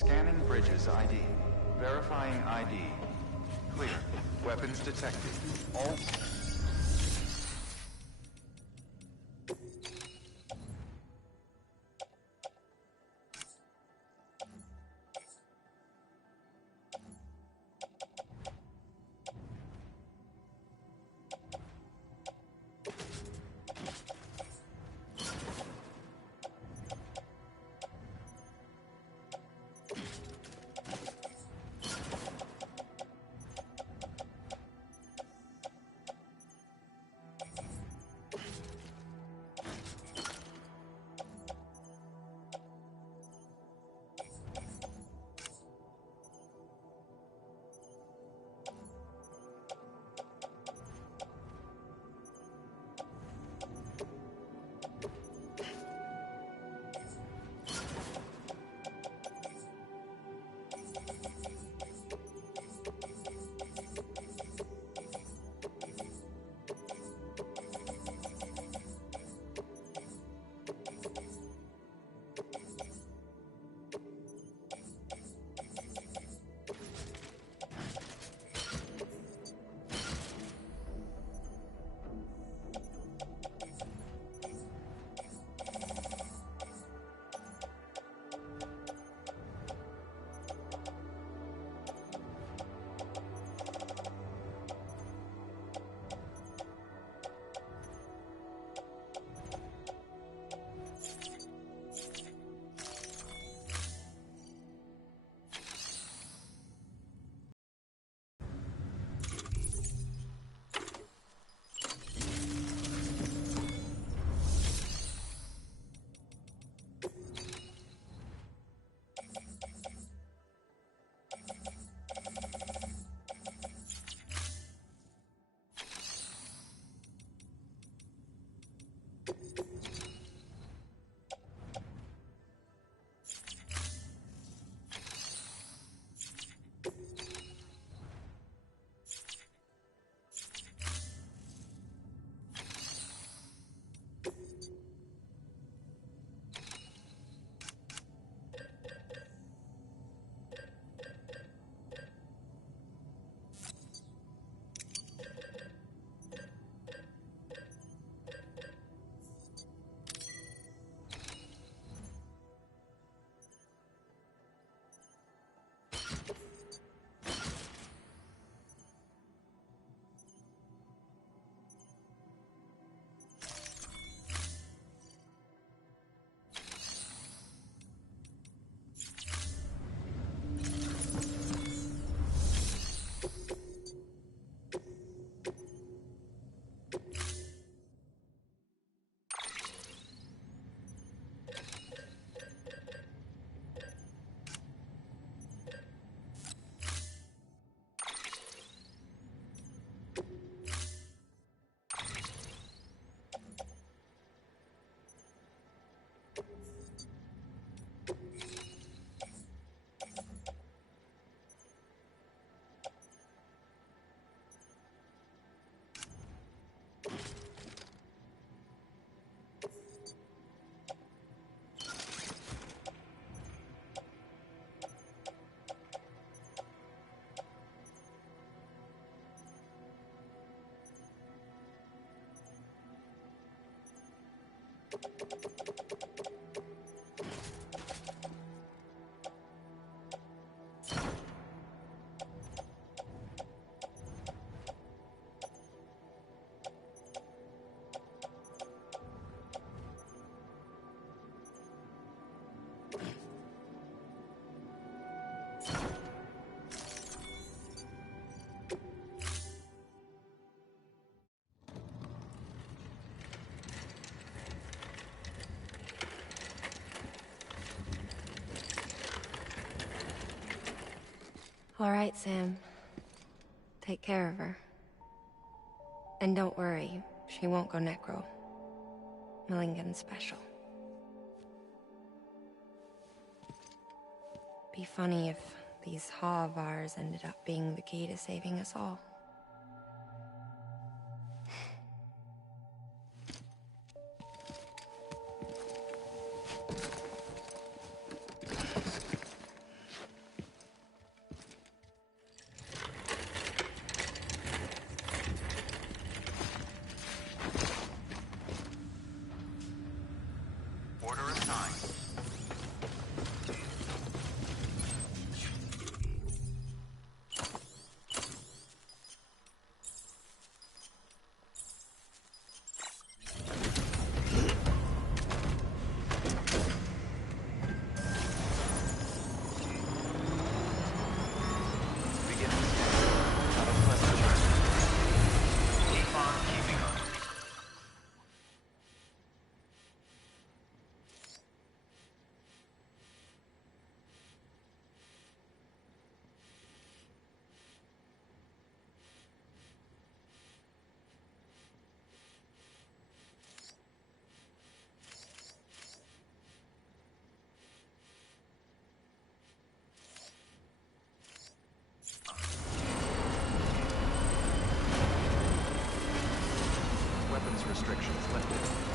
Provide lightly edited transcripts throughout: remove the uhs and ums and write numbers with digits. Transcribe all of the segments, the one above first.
Scanning bridges ID. Verifying ID. Clear. Weapons detected. All... All right, Sam. Take care of her. And don't worry, she won't go necro. Milligan's special. Be funny if these Ha of ours ended up being the key to saving us all. restrictions lifted.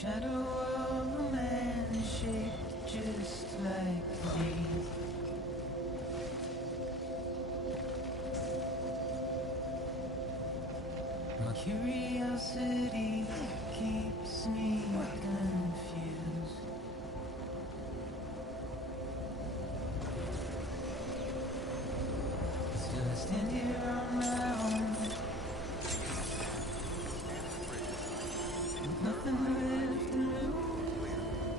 shadow of a man shaped just like these. My curiosity keeps me confused. Still I stand here on my own, with nothing left to lose.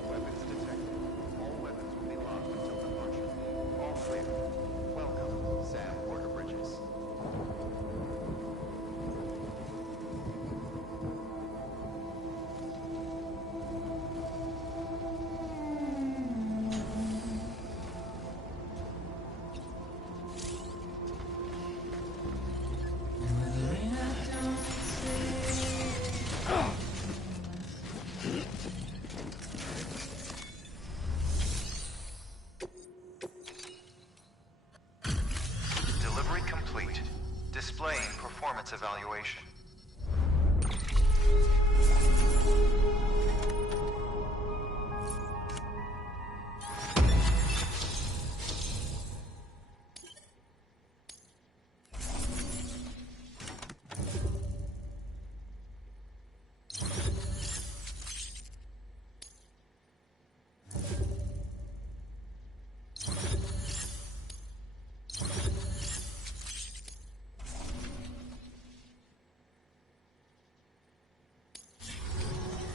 Weapons detected. All weapons will be locked until departure. All clear. Welcome, Sam Porter Bridges. And with the rain I don't say. Delivery complete. Displaying performance evaluation.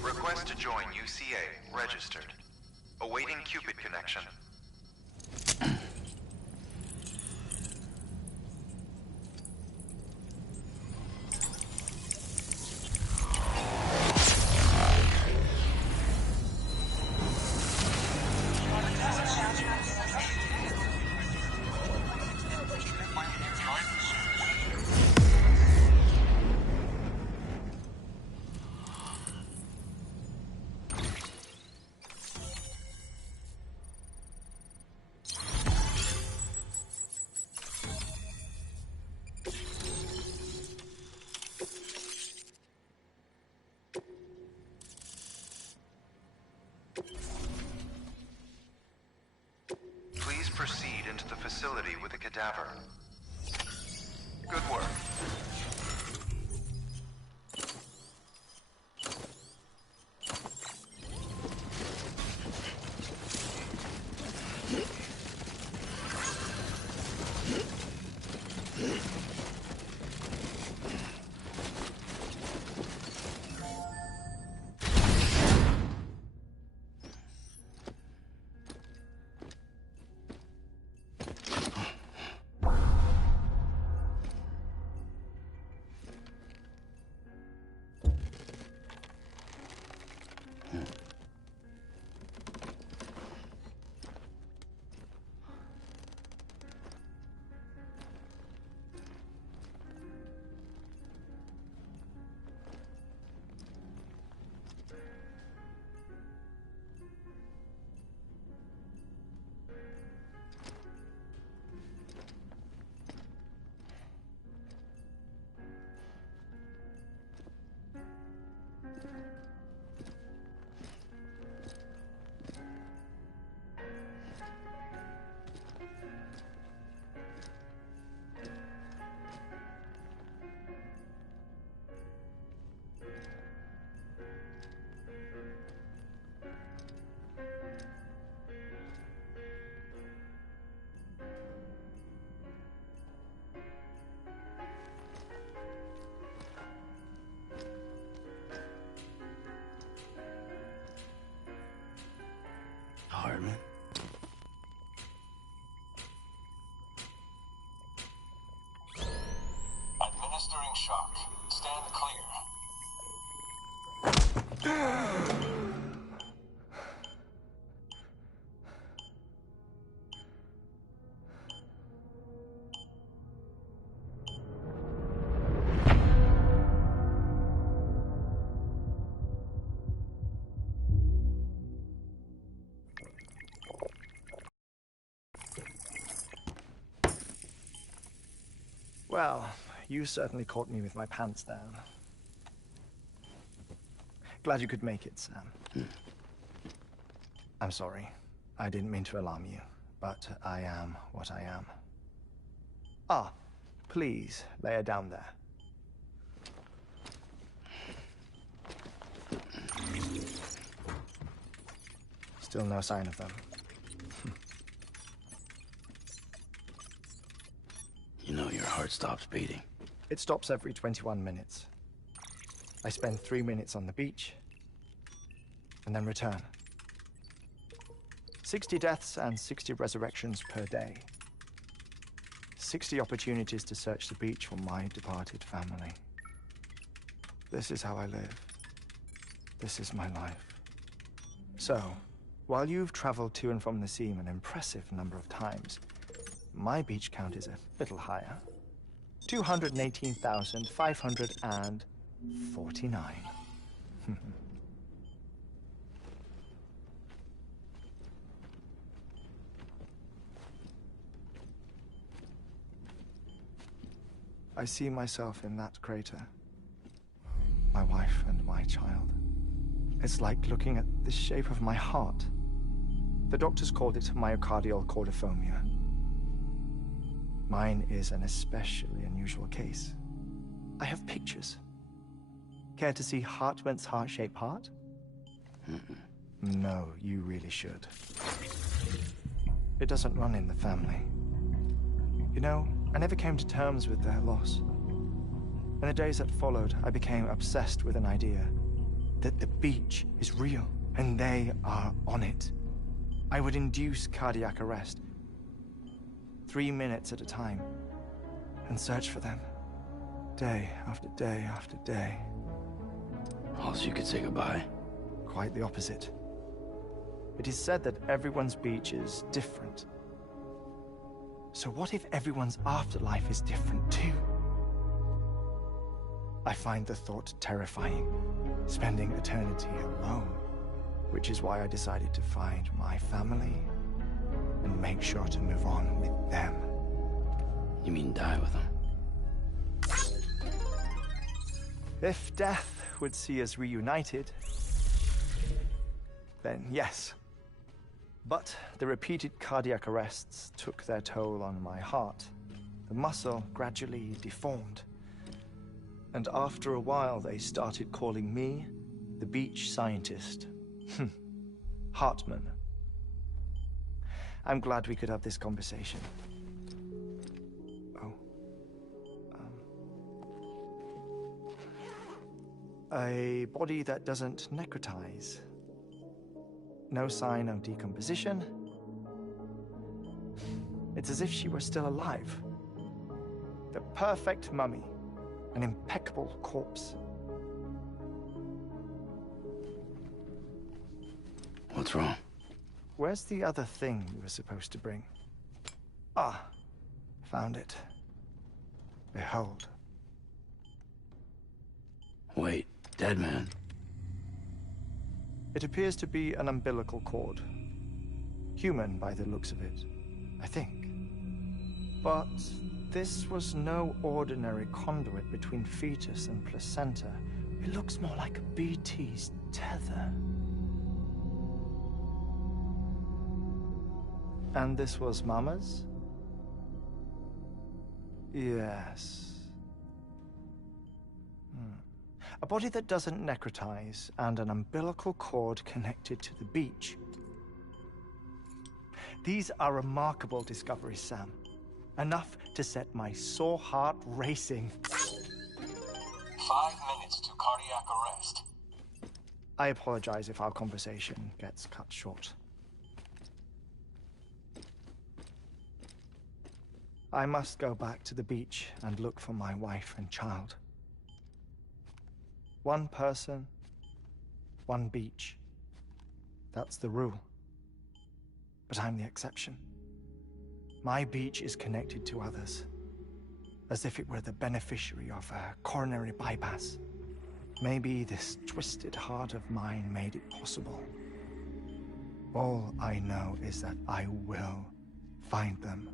Request to join UCA. Registered. Awaiting Cupid connection. Please proceed into the facility with the cadaver. Good work. Hartman. Administering shock. Stand clear. Well, you certainly caught me with my pants down. Glad you could make it, Sam. I'm sorry. I didn't mean to alarm you, but I am what I am. Ah, please, lay her down there. Still no sign of them. You know your heart stops beating. It stops every 21 minutes. I spend 3 minutes on the beach, and then return. 60 deaths and 60 resurrections per day. 60 opportunities to search the beach for my departed family. This is how I live. This is my life. So, while you've traveled to and from the scene an impressive number of times, my beach count is a little higher. 218,549. I see myself in that crater. My wife and my child. It's like looking at the shape of my heart. The doctors called it myocardial chordophobia. Mine is an especially unusual case. I have pictures. Care to see Hartman's heart-shaped heart? No, you really should. It doesn't run in the family. You know, I never came to terms with their loss. In the days that followed, I became obsessed with an idea that the beach is real, and they are on it. I would induce cardiac arrest, 3 minutes at a time, and search for them, day after day after day. Also, you could say goodbye. Quite the opposite. It is said that everyone's beach is different. So what if everyone's afterlife is different too? I find the thought terrifying, spending eternity alone, which is why I decided to find my family and make sure to move on with them. You mean die with them? If death would see us reunited, then yes. But the repeated cardiac arrests took their toll on my heart. The muscle gradually deformed. And after a while, they started calling me the beach scientist. Hartman. I'm glad we could have this conversation. Oh. A body that doesn't necrotize. No sign of decomposition. It's as if she were still alive. The perfect mummy. An impeccable corpse. What's wrong? Where's the other thing you were supposed to bring? Ah, found it. Behold. Wait, dead man. It appears to be an umbilical cord. Human by the looks of it, I think. But this was no ordinary conduit between fetus and placenta. It looks more like a BT's tether. And this was Mama's? Yes. A body that doesn't necrotize, and an umbilical cord connected to the beach. These are remarkable discoveries, Sam. Enough to set my sore heart racing. 5 minutes to cardiac arrest. I apologize if our conversation gets cut short. I must go back to the beach and look for my wife and child. One person, one beach. That's the rule. But I'm the exception. My beach is connected to others, as if it were the beneficiary of a coronary bypass. Maybe this twisted heart of mine made it possible. All I know is that I will find them.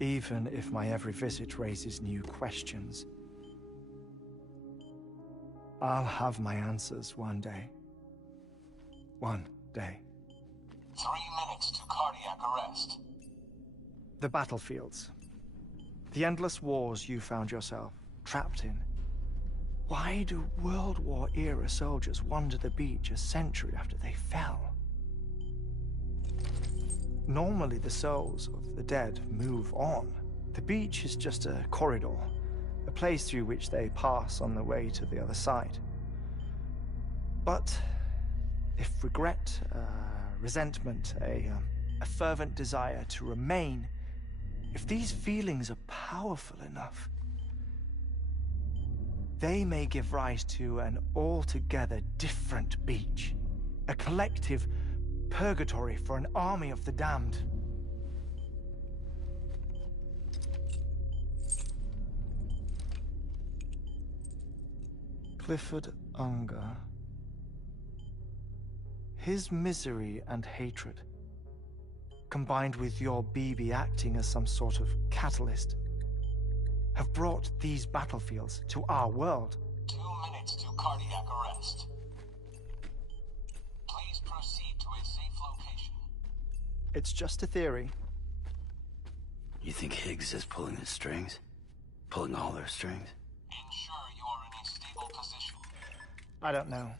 Even if my every visit raises new questions. I'll have my answers one day. One day. 3 minutes to cardiac arrest. The battlefields. The endless wars you found yourself trapped in. Why do World War-era soldiers wander the beach a century after they fell? Normally, the souls of the dead move on. The beach is just a corridor, a place through which they pass on the way to the other side. But if regret, resentment, a fervent desire to remain, if these feelings are powerful enough, they may give rise to an altogether different beach, a collective purgatory for an army of the damned. Clifford Unger. His misery and hatred, combined with your BB acting as some sort of catalyst, have brought these battlefields to our world. 2 minutes to cardiac arrest. Please proceed to a safe location. It's just a theory. You think Higgs is pulling the strings? Pulling all their strings? Ensure you are in a stable position. I don't know.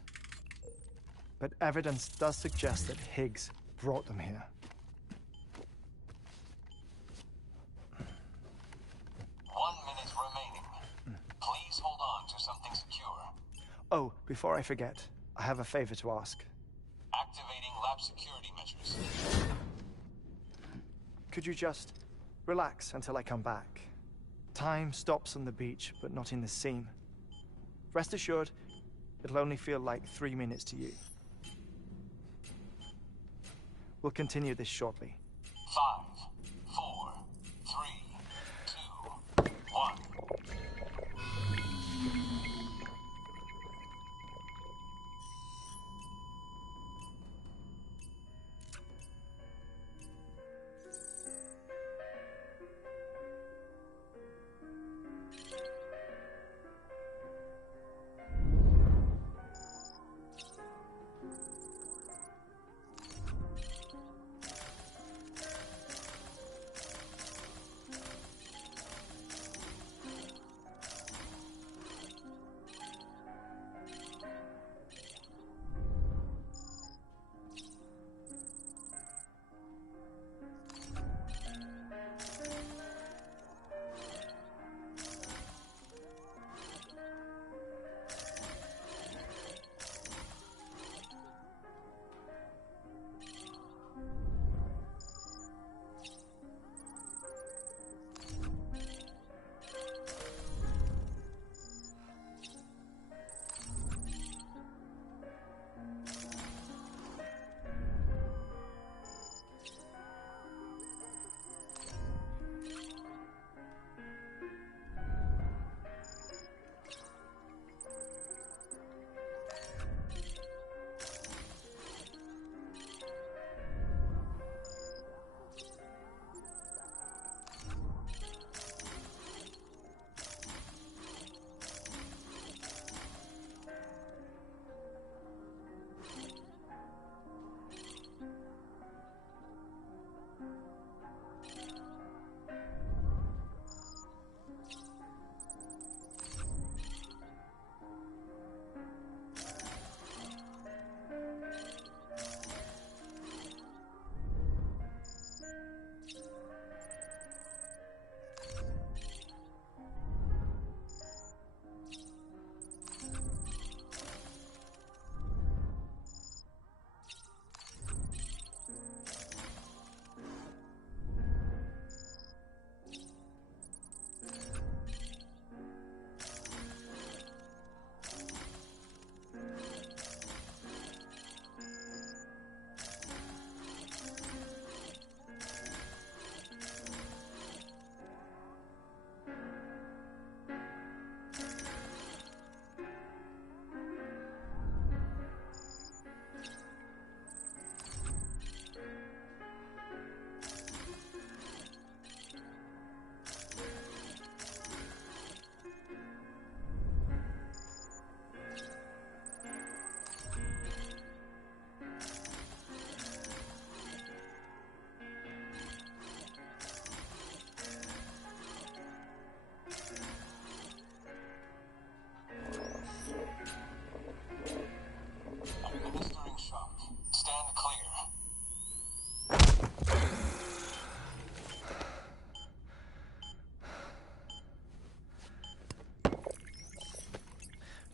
But evidence does suggest that Higgs brought them here. 1 minute remaining. Please hold on to something secure. Oh, before I forget, I have a favor to ask. Activating lab security measures. Could you just relax until I come back? Time stops on the beach, but not in the scene. Rest assured, it'll only feel like 3 minutes to you. We'll continue this shortly. 5, 4, 3, 2, 1.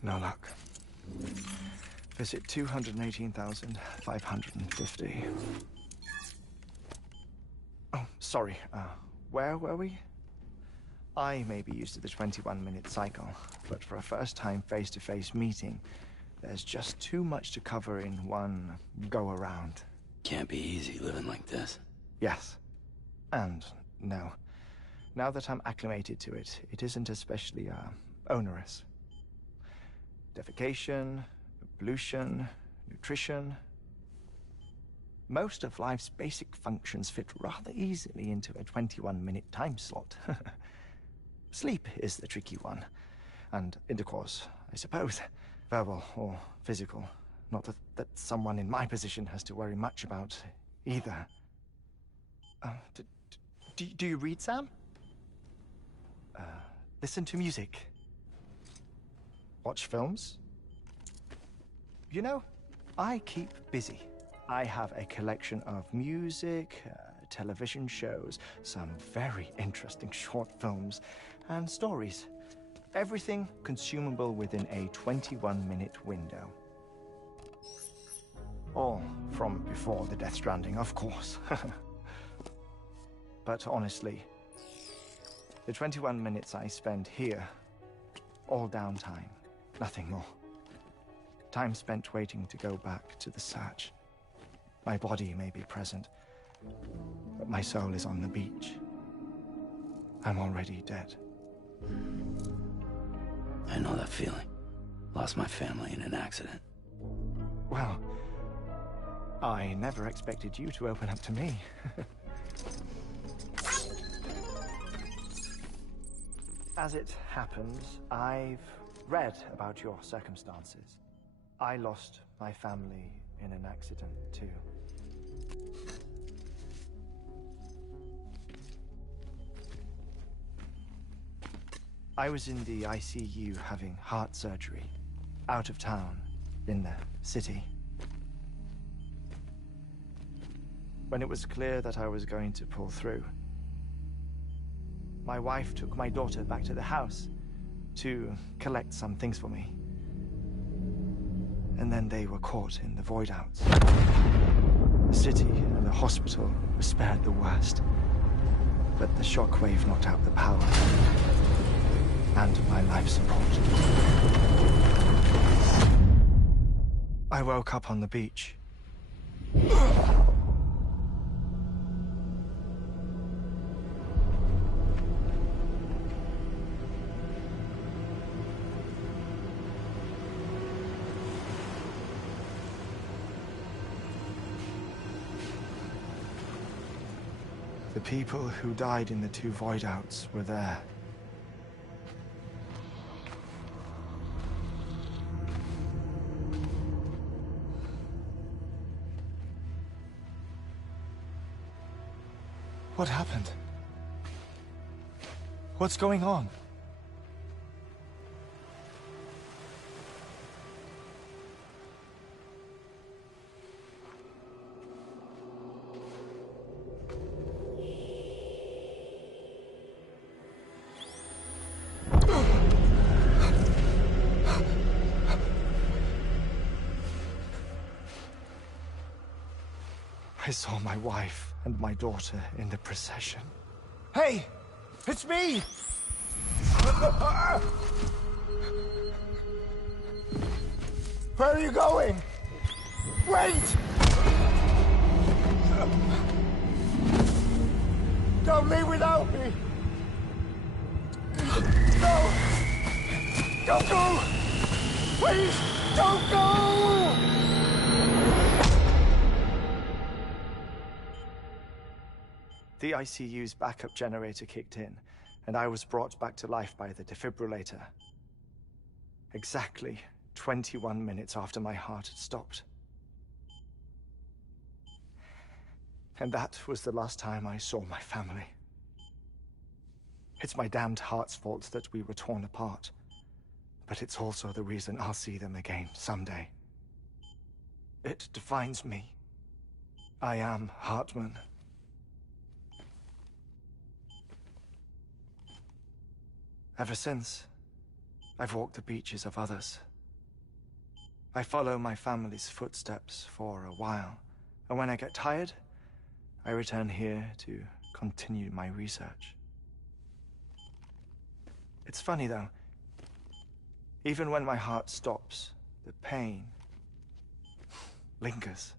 No luck. Visit 218,550. Oh, sorry. Where were we? I may be used to the 21-minute cycle, but for a first-time face-to-face meeting, there's just too much to cover in one go-around. Can't be easy living like this. Yes. And no. Now that I'm acclimated to it, it isn't especially, onerous. Defecation, pollution, nutrition. Most of life's basic functions fit rather easily into a 21-minute time slot. Sleep is the tricky one. And intercourse, I suppose. Verbal or physical. Not that someone in my position has to worry much about either. Do you read, Sam? Listen to music. Watch films? You know, I keep busy. I have a collection of music, television shows, some very interesting short films, and stories. Everything consumable within a 21-minute window. All from before the Death Stranding, of course. But honestly, the 21 minutes I spend here, all downtime, nothing more. Time spent waiting to go back to the search. My body may be present, but my soul is on the beach. I'm already dead. I know that feeling. Lost my family in an accident. Well, I never expected you to open up to me. As it happens, I've read about your circumstances. I lost my family in an accident, too. I was in the ICU having heart surgery, out of town, in the city. When it was clear that I was going to pull through, my wife took my daughter back to the house to collect some things for me. And then they were caught in the void outs. The city and the hospital were spared the worst, but the shockwave knocked out the power and my life support. I woke up on the beach. The people who died in the two void outs were there. What happened? What's going on? I saw my wife and my daughter in the procession. Hey! It's me! Where are you going? Wait! Don't leave without me! No! Don't go! Please, don't go! The ICU's backup generator kicked in, and I was brought back to life by the defibrillator. Exactly 21 minutes after my heart had stopped. And that was the last time I saw my family. It's my damned heart's fault that we were torn apart, but it's also the reason I'll see them again someday. It defines me. I am Hartman. Ever since, I've walked the beaches of others I follow my family's footsteps for a while, and when I get tired, I return here to continue my research. It's funny though, even when my heart stops, the pain lingers.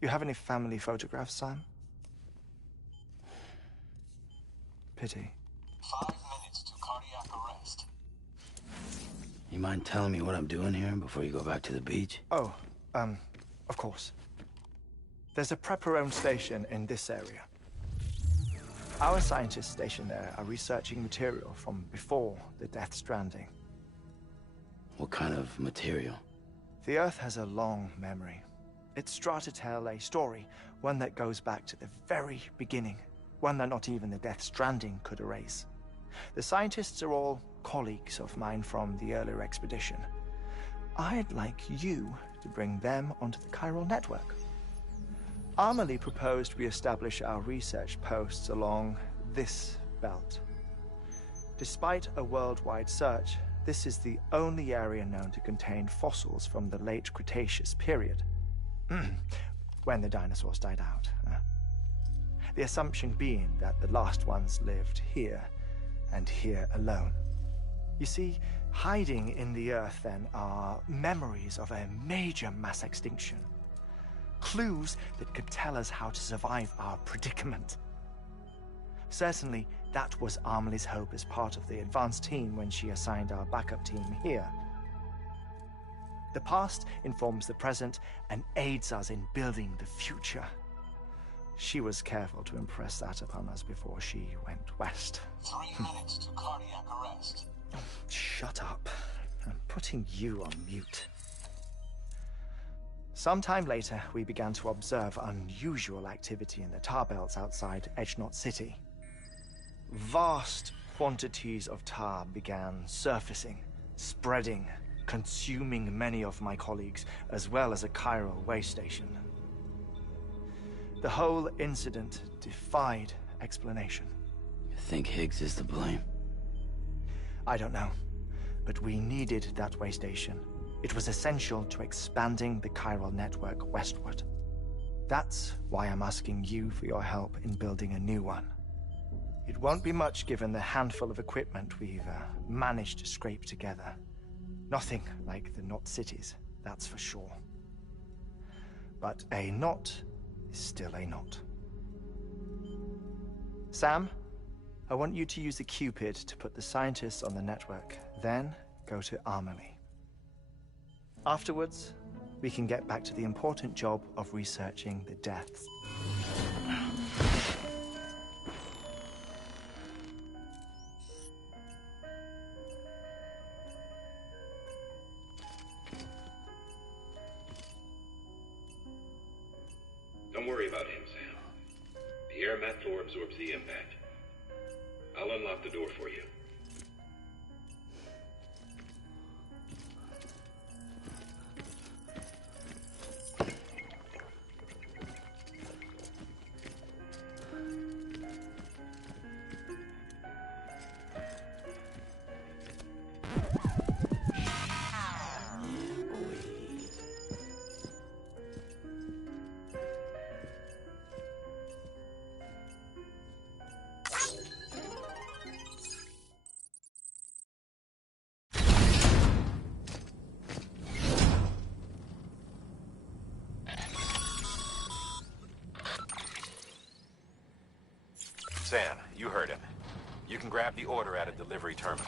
You have any family photographs, Sam? Pity. 5 minutes to cardiac arrest. You mind telling me what I'm doing here before you go back to the beach? Oh, of course. There's a prepper-owned station in this area. Our scientists stationed there are researching material from before the Death Stranding. What kind of material? The Earth has a long memory. It's trying to tell a story, one that goes back to the very beginning, one that not even the Death Stranding could erase. The scientists are all colleagues of mine from the earlier expedition. I'd like you to bring them onto the chiral network. Amelie proposed we establish our research posts along this belt. Despite a worldwide search, this is the only area known to contain fossils from the late Cretaceous period. When the dinosaurs died out. The assumption being that the last ones lived here, and here alone. You see, hiding in the Earth then are memories of a major mass extinction. Clues that could tell us how to survive our predicament. Certainly, that was Amelie's hope as part of the advanced team when she assigned our backup team here. The past informs the present and aids us in building the future. She was careful to impress that upon us before she went west. 3 minutes to cardiac arrest. Shut up. I'm putting you on mute. Sometime later, we began to observe unusual activity in the tar belts outside Edgenot City. Vast quantities of tar began surfacing, spreading, consuming many of my colleagues, as well as a chiral way station. The whole incident defied explanation. You think Higgs is to blame? I don't know, but we needed that way station. It was essential to expanding the chiral network westward. That's why I'm asking you for your help in building a new one. It won't be much given the handful of equipment we've managed to scrape together. Nothing like the knot cities, that's for sure. But a knot is still a knot. Sam, I want you to use the Cupid to put the scientists on the network, then go to Amelie. Afterwards, we can get back to the important job of researching the deaths. Don't worry about him, Sam. The air mat floor absorbs the impact. I'll unlock the door for you. Sam, you heard him. You can grab the order at a delivery terminal.